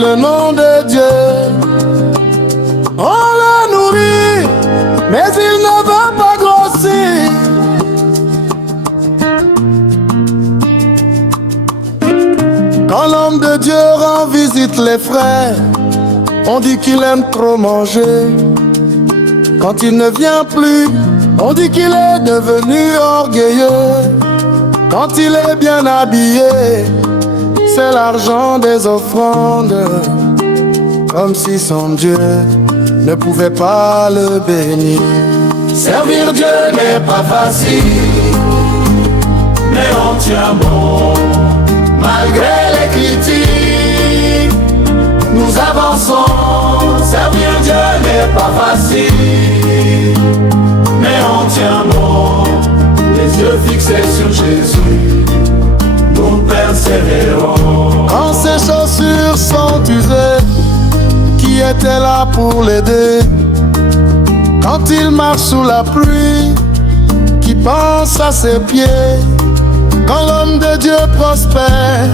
le nom de Dieu. On le nourrit, mais il ne veut pas grossir. Quand l'homme de Dieu rend visite les frères, on dit qu'il aime trop manger. Quand il ne vient plus, on dit qu'il est devenu orgueilleux. Quand il est bien habillé, c'est l'argent des offrandes. Comme si son Dieu ne pouvait pas le bénir. Servir Dieu n'est pas facile, mais on tient bon. Malgré les critiques, nous avançons. Servir Dieu n'est pas facile, mais on tient bon. Les yeux fixés sur Jésus, nous persévérons. Quand ses chaussures sont usées, qui était là pour l'aider? Quand il marche sous la pluie, qui pense à ses pieds? Quand l'homme de Dieu prospère,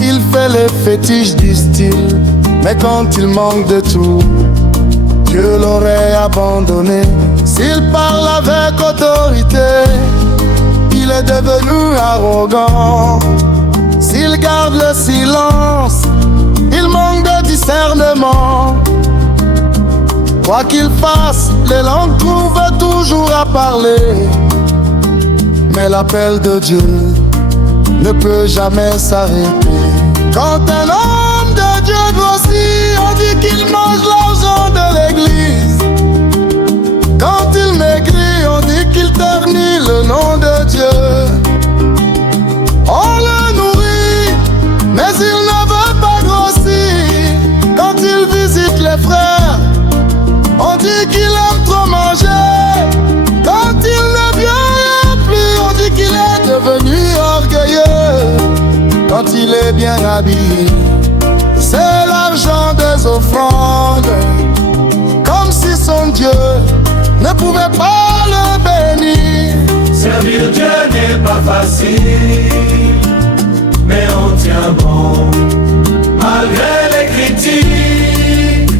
il fait les fétiches du style. Mais quand il manque de tout, Dieu l'aurait abandonné. S'il parle avec autorité, il est devenu arrogant. S'il garde le silence, il manque de discernement. Quoi qu'il fasse, les langues trouvent toujours à parler. Mais l'appel de Dieu ne peut jamais s'arrêter. Quand un homme de Dieu grossit, on dit qu'il mange l'argent de l'église. Quand il maigrit, on dit qu'il ternit le nom de Dieu. On le nourrit, mais il ne veut pas grossir. Quand il visite les frères, on dit qu'il aime trop manger. Quand il ne vient plus, on dit qu'il est devenu orgueilleux. Quand il est bien habillé, c'est l'argent des offrandes. Comme si son Dieu ne pouvait pas le bénir. Servir Dieu n'est pas facile, mais on tient bon. Malgré les critiques,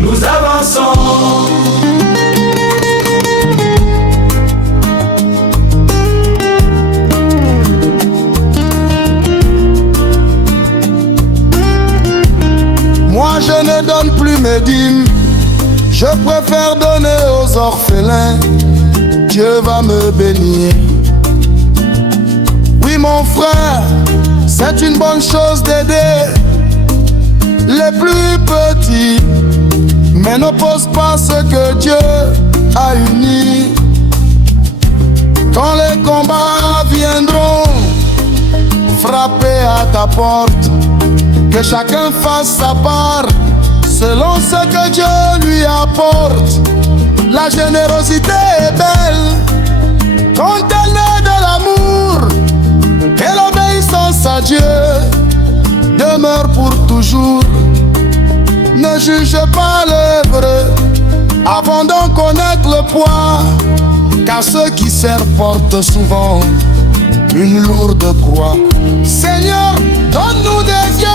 nous avançons. Moi je ne donne plus mes dîmes, je préfère donner aux orphelins. Dieu va me bénir. Oui mon frère, c'est une bonne chose d'aider les plus petits, mais n'oppose pas ce que Dieu a uni. Quand les combats viendront frapper à ta porte, que chacun fasse sa part selon ce que Dieu lui apporte. La générosité est belle quand elle naît de l'amour, et l'obéissance à Dieu demeure pour toujours. Ne juge pas l'œuvre avant d'en connaître le poids, car ceux qui servent portent souvent une lourde croix. Seigneur, donne-nous des yeux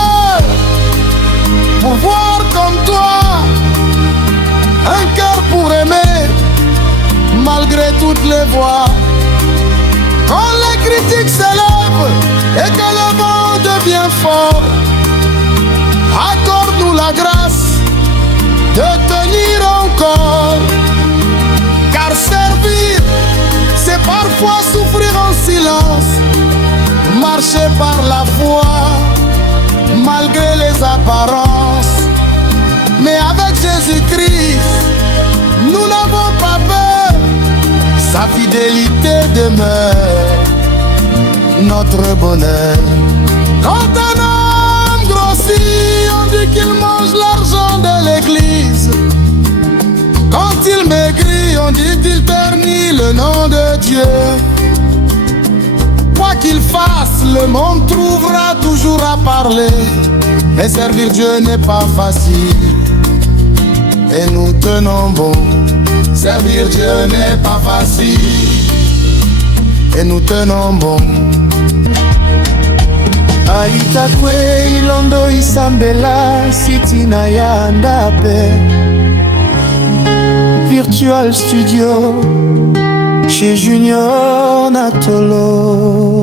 pour voir comme toi, un cœur pour aimer malgré toutes les voix. Quand les critiques s'élèvent et que le vent devient fort, accorde-nous la grâce de tenir encore. Car servir, c'est parfois souffrir en silence, marcher par la foi malgré les apparences. Mais avec Jésus-Christ, nous n'avons pas peur, sa fidélité demeure notre bonheur. Quand un homme grossit, on dit qu'il mange l'argent de l'église. Quand il maigrit, on dit qu'il ternit le nom de Dieu. Quoi qu'il fasse, le monde trouvera toujours à parler. Mais servir Dieu n'est pas facile, et nous tenons bon. Servir Dieu n'est pas facile, et nous tenons bon. Aitakwe ilondo isambela sitina ya ndape Virtual Studio chez Junior Natolo.